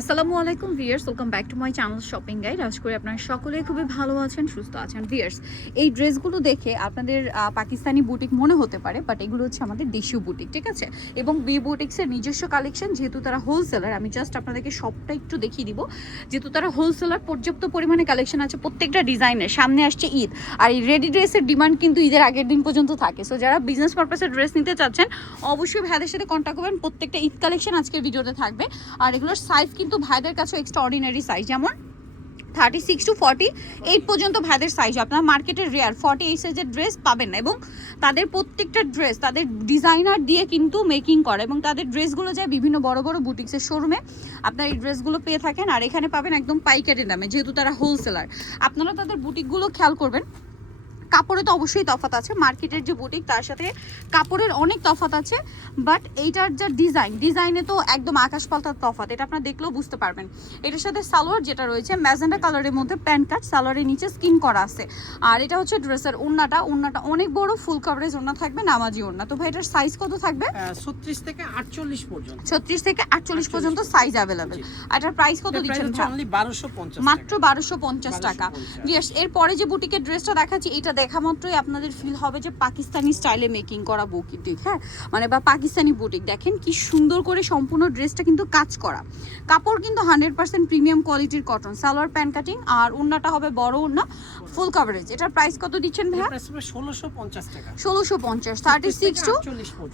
আসসালামু আলাইকুম viewers, welcome back to my channel shopping guide. আশা করি আপনারা সকলে খুবই ভালো আছেন, সুস্থ আছেন। ভিউয়ার্স, এই ড্রেসগুলো দেখে আপনাদের পাকিস্তানি বুটিক মনে হতে পারে, বাট এগুলো হচ্ছে আমাদের দেশীয় বুটিক, ঠিক আছে? এবং বি বুটিক্সের নিজস্ব কালেকশন। যেহেতু তারা হোলসেলার, আমি জাস্ট আপনাদেরকে সবটা একটু দেখিয়ে দিব। যেহেতু তারা হোলসেলার, পর্যাপ্ত পরিমাণে কালেকশন আছে প্রত্যেকটা ডিজাইনের। সামনে আসছে ঈদ, আর এই রেডি ড্রেসের ডিমান্ড কিন্তু ঈদের আগের দিন পর্যন্ত থাকে। সো যারা বিজনেস পারপাসে ড্রেস নিতে চাচ্ছেন, অবশ্যই ভাইদের সাথে কন্ট্যাক্ট করবেন। প্রত্যেকটা ঈদ কালেকশন আজকের ভিডিওতে থাকবে। আর এগুলোর সাইজ কিন্তু ভাইদের কাছে এক্সট্রা অর্ডিনারি সাইজ, যেমন 36 to 48 পর্যন্ত ভাইদের সাইজ। আপনার মার্কেটের রেয়ার 48 সাইজের ড্রেস পাবেন না। এবং তাদের প্রত্যেকটা ড্রেস তাদের ডিজাইনার দিয়ে কিন্তু মেকিং করে, এবং তাদের ড্রেসগুলো যায় বিভিন্ন বড় বড় বুটিক্সের শোরুমে। আপনার এই ড্রেসগুলো পেয়ে থাকেন, আর এখানে পাবেন একদম পাইকারি দামে, যেহেতু তারা হোলসেলার। আপনারা তাদের বুটিকগুলো খেয়াল করবেন। কাপড়ে তো অবশ্যই তফাৎ আছে, মার্কেটের যে বুটিক তার সাথে কাপড়ের অনেক তফাৎ আছে, বাট এইটার যা ডিজাইনে তো একদম আকাশ পাল্টার তফাৎ। এটা আপনারা দেখলেও বুঝতে পারবেন। এটার সাথে সালোয়ার যেটা রয়েছে ম্যাজেন্ডা কালারের মধ্যে প্যান্ট কাট, সালোয়ারের নিচে স্কিন করা আছে। আর এটা হচ্ছে ড্রেসের ওড়নাটা অনেক বড় ফুল কভারেজ ওড়না থাকবে, নামাজি ওড়না। তো ভাই এটার সাইজ কত থাকবে? 36 থেকে 48 পর্যন্ত। 36 থেকে 48 পর্যন্ত সাইজ अवेलेबल। আর এটার প্রাইস কত দিচ্ছেন? অনলি 1250, মাত্র 1250 টাকা। ভিউয়ার্স, এরপরে যে বুটিকের ড্রেসটা দেখাচ্ছি, এটা দেখা মাত্রই আপনাদের ফিল হবে যে পাকিস্তানি স্টাইলে মেকিং করা বুটিক, হ্যাঁ, মানে বা পাকিস্তানি বুটিক। দেখেন কি সুন্দর করে সম্পূর্ণ ড্রেসটা কিন্তু কাজ করা। কাপড় কিন্তু 100% প্রিমিয়াম কোয়ালিটির কটন। সালোয়ার প্যান্ট কাটিং, আর ওড়নাটা হবে বড় ওড়না, ফুল কভারেজ। এটার প্রাইস কত দিচ্ছেন ভাইয়া? 1650 টাকা। 1650, 36 টু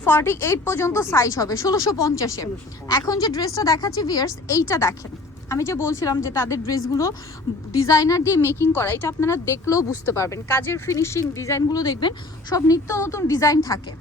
48 পর্যন্ত সাইজ হবে 1650 এ। এখন যে ড্রেসটা দেখাচ্ছি ভিউয়ার্স, এইটা দেখেন। আমি যে বলছিলাম যে তাদের ড্রেসগুলো ডিজাইনার দিয়ে মেকিং করা, এটা আপনারা দেখলেও বুঝতে পারবেন। কাজের ফিনিশিং, ডিজাইনগুলো দেখবেন সব নিত্য নতুন ডিজাইন থাকে।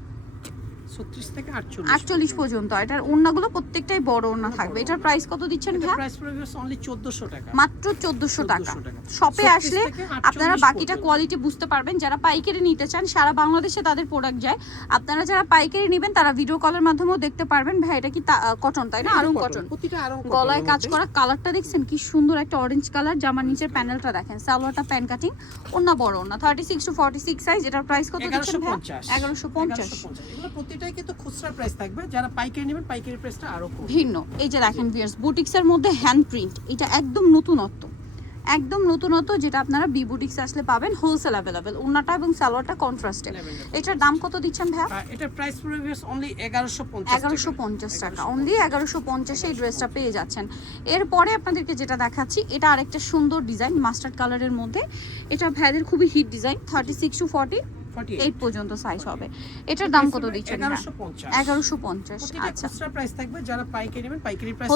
36 থেকে 48 পর্যন্ত। এটার ওড়নাগুলো প্রত্যেকটাই বড় ওড়না থাকবে। এটার প্রাইস কত দিচ্ছেন ভাই? প্রাইস পড়বে অনলি 1400 টাকা। মাত্র 1400 টাকা। শপে আসলে আপনারা বাকিটা কোয়ালিটি বুঝতে পারবেন। যারা পাইকারি নিতে চান, সারা বাংলাদেশে তাদের প্রোডাক্ট যায়। আপনারা যারা পাইকারি নেবেন তারা ভিডিও কলের মাধ্যমেও দেখতে পারবেন। ভাই এটা কি কটন, তাই না? আরং কটন। প্রতিটা আরং কটন। গলায় কাজ করা, কালারটা দেখছেন কি সুন্দর, একটা অরেঞ্জ কালার। জামার নিচের প্যানেলটা দেখেন, সালোয়ারটা প্যান কাটিং, ওড়না বড় ওড়না। 36 টু 46 সাইজ। এটার প্রাইস কত দিচ্ছেন ভাই? 1150। এগুলো প্রতিটাই কিন্তু খুচরা প্রাইস থাকবে, যারা পাইকারি নেবেন পাইকারি প্রাইসটা আরো কম। ভিন্ন। এই যে দেখেন ভিউয়ার্স, বুটিক্সের মধ্যে হ্যান্ড প্রিন্ট, এটা একদম নতুনত্ব, একদম নতুনত্ব, যেটা আপনারা বি বুটিক্সে আসলে পাবেন। Wholesale available. ওড়নাটা এবং সালোয়ারটা কন্ট্রাস্টে। এটার দাম কত দিচ্ছেন ভাইয়া? এটার প্রাইস পড়বে অনলি 1150 1150 টাকা। অনলি 1150 এই ড্রেসটা পেয়ে যাচ্ছেন। এরপরে আপনাদেরকে যেটা দেখাচ্ছি, এটা আরেকটা সুন্দর ডিজাইন মাস্টার্ড কালারের মধ্যে। এটা ভাইদের খুবই হিট ডিজাইন। 36 টু 48 পর্যন্ত সাইজ হবে। এটার দাম কত দিচ্ছেন? 1150। আচ্ছা, খুচরা প্রাইস থাকবে, যারা পাইকারি নেবেন পাইকারি প্রাইস।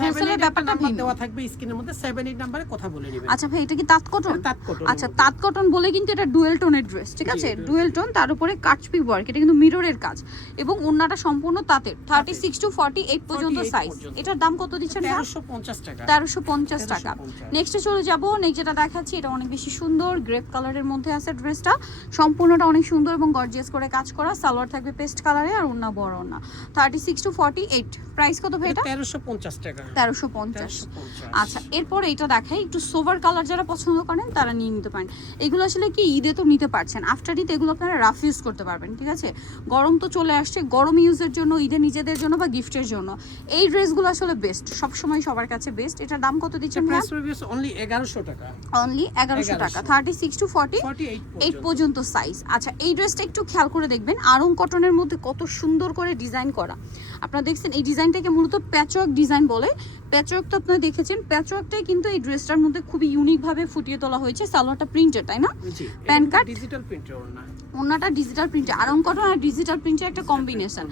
হোলসেলের ব্যাপারটা ভিন্ন দেওয়া থাকবে স্ক্রিনের মধ্যে, 78 নম্বরে কথা বলে নেবেন। আচ্ছা ভাই, এটা কি তাঁত কটন? তাঁত কটন। আচ্ছা, তাঁত কটন বলে কিন্তু এটা ডুয়েল টোনের ড্রেস, ঠিক আছে? ডুয়েল টোন, তার উপরে কাটচপি ওয়ার্ক। এটা কিন্তু মিররের কাজ, এবং ওড়নাটা সম্পূর্ণ তাঁতের। 36 টু 48 পর্যন্ত সাইজ। এটার দাম কত দিচ্ছেন? 1350 টাকা। 1350 টাকা। নেক্সটে চলে যাব। নেক্সট যেটা দেখাচ্ছি, এটা অনেক বেশি সুন্দর, গ্রেপ কালারের মধ্যে আছে ড্রেসটা। সম্পূর্ণটা অনেক সুন্দর এবং গর্জিয়াস করে কাজ করা। সালোয়ার থাকবে পেস্ট কালারে, আর ওড়না বড় ওড়না। 36 টু 48। প্রাইস কত ভাই এটা? 1350 টাকা। 1350। আচ্ছা, এরপর এটা দেখাই। একটু সোভার কালার যারা পছন্দ করেন তারা নিয়ে নিতে পারেন। এগুলো আসলে কি ঈদে তো নিতে পারছেন, আফটার ঈদ এগুলো আপনারা রাফ ইউজ করতে পারবেন, ঠিক আছে? গরম তো চলে আসছে, গরম ইউজের জন্য, ঈদে নিজেদের জন্য বা গিফটের জন্য এই ড্রেসগুলো আসলে বেস্ট, সবসময় সবার কাছে বেস্ট। এটার দাম কত দিচ্ছেন? প্রাইস পড়বে অনলি 1100 টাকা। অনলি 1100 টাকা। 36 টু 48 পর্যন্ত সাইজ। আচ্ছা, এই ড্রেসটা একটু খেয়াল করে দেখবেন। আরং কটনের মধ্যে কত সুন্দর করে ডিজাইন করা। আপনারা দেখছেন এই ডিজাইনটাকে মূলত প্যাচওয়ার্ক ডিজাইন বলে। প্যাচওয়ার্ক তো আপনারা দেখেছেন, প্যাচওয়ার্কটাই কিন্তু এই ড্রেসটার মধ্যে খুবই ইউনিক ভাবে ফুটিয়ে তোলা হয়েছে। সালোয়ারটা প্রিন্টেড, তাই না? প্যান কাট, ডিজিটাল প্রিন্টের ওড়না। ওড়নাটা ডিজিটাল প্রিন্টে। আরং কটন আর ডিজিটাল প্রিন্টের একটা কম্বিনেশন।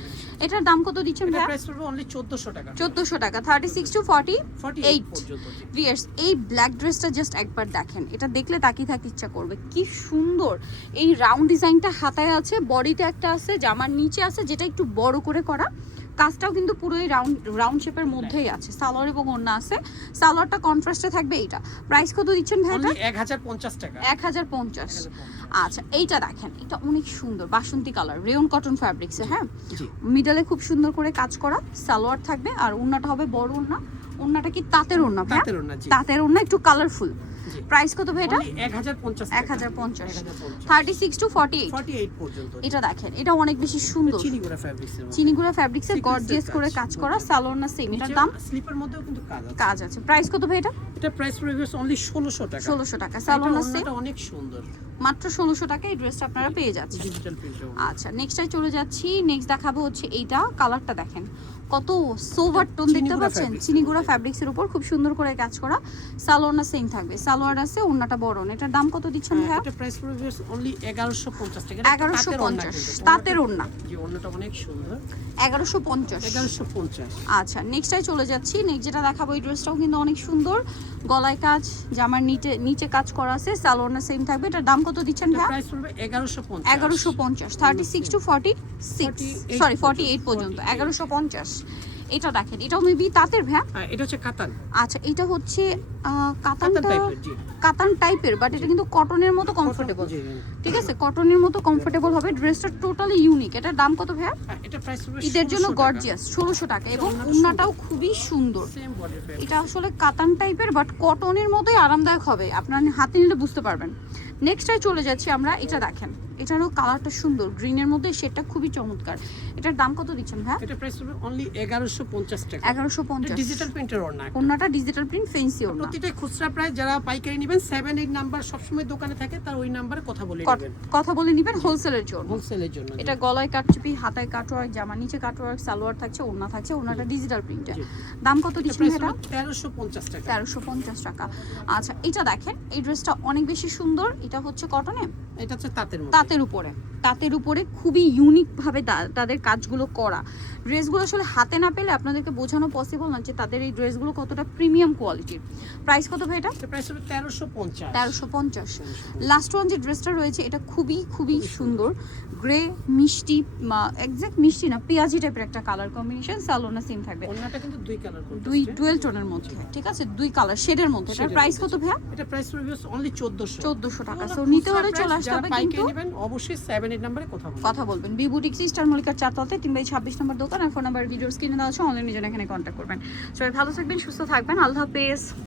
এটার দাম কত দিচ্ছেন ভাই? প্রাইস পড়বে অনলি 1400 টাকা। 1400 টাকা। 36 টু 48 পর্যন্ত। ভিউয়ার্স, এই ব্ল্যাক ড্রেসটা জাস্ট একবার দেখেন, এটা দেখলে তাকিয়ে থাকতে ইচ্ছা করবে। কি সুন্দর এই রাউন্ড ডিজাইনটা হাতায় আছে, বডিতে একটা আছে, জামার নিচে আছে, যেটা একটু বড় করে করা। কাজটাও কিন্তু পুরোই রাউন্ড শেপের মধ্যেই আছে। সালোয়ার এবং ওড়না আছে। সালোয়ারটা কন্ট্রাস্টে থাকবে। এইটা প্রাইস কত দিচ্ছেন ভাই? এটা 1050 টাকা। 1050। আচ্ছা, এইটা দেখেন, এটা অনেক সুন্দর বাসন্তী কালার, রেয়ন কটন ফ্যাব্রিক্সে, হ্যাঁ। মিডলে খুব সুন্দর করে কাজ করা। সালোয়ার থাকবে, আর ওড়নাটা হবে বড় ওড়না। ওন্নাটা কি তাঁতের ওন্না ভাই? তাঁতের ওড়না, জি। তাঁতের ওন্না, একটু কালারফুল। জি। প্রাইস কত ভাই এটা? 1050 1050, 36 টু 48। 48 পর্যন্ত। এটা দেখেন, এটা অনেক বেশি সুন্দর, চিনিগুড়া ফ্যাব্রিক্সের মধ্যে। চিনিগুড়া ফ্যাব্রিক্সের Sequence এর গর্জিয়াস করে কাজ করা, মধ্যে। সালোয়ার না সেম। এটার নিচে দাম? স্লিপার মধ্যেও কিন্তু কাজ আছে। কাজ আছে। প্রাইস কত ভাই এটা? এটা প্রাইস পড়বে অনলি 1600 টাকা। 1600 টাকা। সালোয়ার না সেম, এটা অনেক সুন্দর। মাত্র 1600 টাকা এই ড্রেসটা আপনারা পেয়ে যাচ্ছেন। ডিজিটাল প্রিন্টের। আচ্ছা, নেক্সটে চলে যাচ্ছি। নেক্সট দেখাবো হচ্ছে এইটা, কালারটা দেখেন কত সোভার টোন, দেখতে চিনিগুড়া পাচ্ছেন? fabrics এর চিনিগুড়া মধ্যে। ফ্যাব্রিক্সের উপর খুব সুন্দর করে কাজ করা, সালোয়ার না সেম থাকবে। সালোয়ার আছে, ওন্নাটা বড়। এটার দাম কত দিচ্ছেন ভাইয়া? এটা প্রাইস পড়বে অনলি 1150 টাকা। এটা তাঁতের ওড়না 1150, কিন্তু। তাঁতের ওন্না। জি, ওড়নাটা অনেক সুন্দর। 1150। 1150। আচ্ছা, নেক্সটটাই চলে যাচ্ছি। নেক্সট যেটা দেখাবো, এই ড্রেসটাও কিন্তু অনেক সুন্দর, গলায় কাজ, জামার নিচে নিচে কাজ করা আছে, সালোয়ার না সেম থাকবে। এটার দাম কত দিচ্ছেন এটা ভাইয়া? প্রাইস পড়বে 1150। 1150, 36 টু 46, 48 সরি 48 পর্যন্ত, 1150। এটা দেখেন, এটাও মেবি তাঁতের ভাইয়া? এটা হচ্ছে কাতান। আচ্ছা, এটা হচ্ছে কাতান কাতানটা, টাইপের, জি। কাতান টাইপের, বাট এটা কিন্তু কটনের মতো কমফোর্টেবল। জি। ঠিক আছে, কটনের মতো কমফোর্টেবল হবে। ড্রেসটা টোটালি ইউনিক। এটার দাম কত ভাইয়া? এটা প্রাইস পড়বে ঈদের জন্য 1600 টাকা। গর্জিয়াস, 1600 টাকা। এবং ওড়নাটা ওন্নাটাও খুবই সুন্দর। সেম বডির ফ্যাব্রিক। এটা আসলে কাতান টাইপের, বাট কটনের মতোই আরামদায়ক হবে, আপনার হাতে নিলে বুঝতে পারবেন। নেক্সটটাই চলে যাচ্ছি আমরা। এটা দেখেন, এটারও কালারটা সুন্দর, গ্রিনের মধ্যে শেডটা খুবই চমৎকার। এটার দাম কত দিচ্ছেন ভাই? এটা প্রাইস পড়বে অনলি 1150 টাকা। 1150। ডিজিটাল প্রিন্টের ওড়না। ওন্নাটা ডিজিটাল প্রিন্ট, ফেন্সি ওন্না। প্রতিটা খুচরা প্রাইস, যারা পাইকারি নেবেন 78 নাম্বার সবসময় দোকানে থাকে, তার ওই নাম্বারে কথা বলে নেবেন কথা বলে নিবেন হোলসেলের জন্য। হোলসেলের জন্য। এটা গলায় কাটচুপি, হাতায় কাটওয়ার্ক, জামা নিচে কাটওয়ার্ক, সালোয়ার থাকছে, ওন্না থাকছে। ওন্নাটা ডিজিটাল প্রিন্টে। জি। দাম কত এটা দিচ্ছেন প্রাইস এটা? পড়বে 1350 টাকা। 1350 টাকা। আচ্ছা, এটা দেখেন, এই ড্রেসটা অনেক বেশি সুন্দর। এটা হচ্ছে কটনে, এটা হচ্ছে তাঁতের মধ্যে। তাঁতের উপরে, তাঁতের উপরে খুবই ইউনিক ভাবে তাদের কাজগুলো করা। ড্রেসগুলো আসলে হাতে না পেলে আপনাদেরকে বোঝানো পসিবল না যে তাদের এই ড্রেসগুলো কতটা প্রিমিয়াম কোয়ালিটির। প্রাইস কত ভাই এটা? এটা প্রাইস হবে 1350। 1350। লাস্ট ওয়ান যে ড্রেসটা রয়েছে, এটা খুবই খুবই সুন্দর, গ্রে মিষ্টি, এক্সাক্ট মিষ্টি না, পেঁয়াজি টাইপের একটা কালার কম্বিনেশন, সালোনা সেম থাকবে। ওড়নাটা কিন্তু দুই কালার করতে। দুই ডুয়েল টোনের মধ্যে, ঠিক আছে, দুই কালার শেডের মধ্যে। এটার শেডের প্রাইস মধ্যে, কত ভাইয়া? এটা প্রাইস পড়বে অনলি 1400। 1400 টাকা। সো খুচরা নিতে হলে price, চলে আসতে যারা হবে, পাইকারি কিন্তু নেবেন অবশ্যই 78 নম্বরে কথা বলবেন। বি বুটিক স্টার মল্লিকার 4 তলাতে 3/26 নম্বর দোকান। আর ফোন নাম্বার ভিডিওর স্ক্রিনে দেওয়া আছে, অনলাইনে জন্য এখানে কন্ট্যাক্ট করবেন। সবাই ভালো থাকবেন, সুস্থ থাকবেন, আল্লাহ হাফেজ।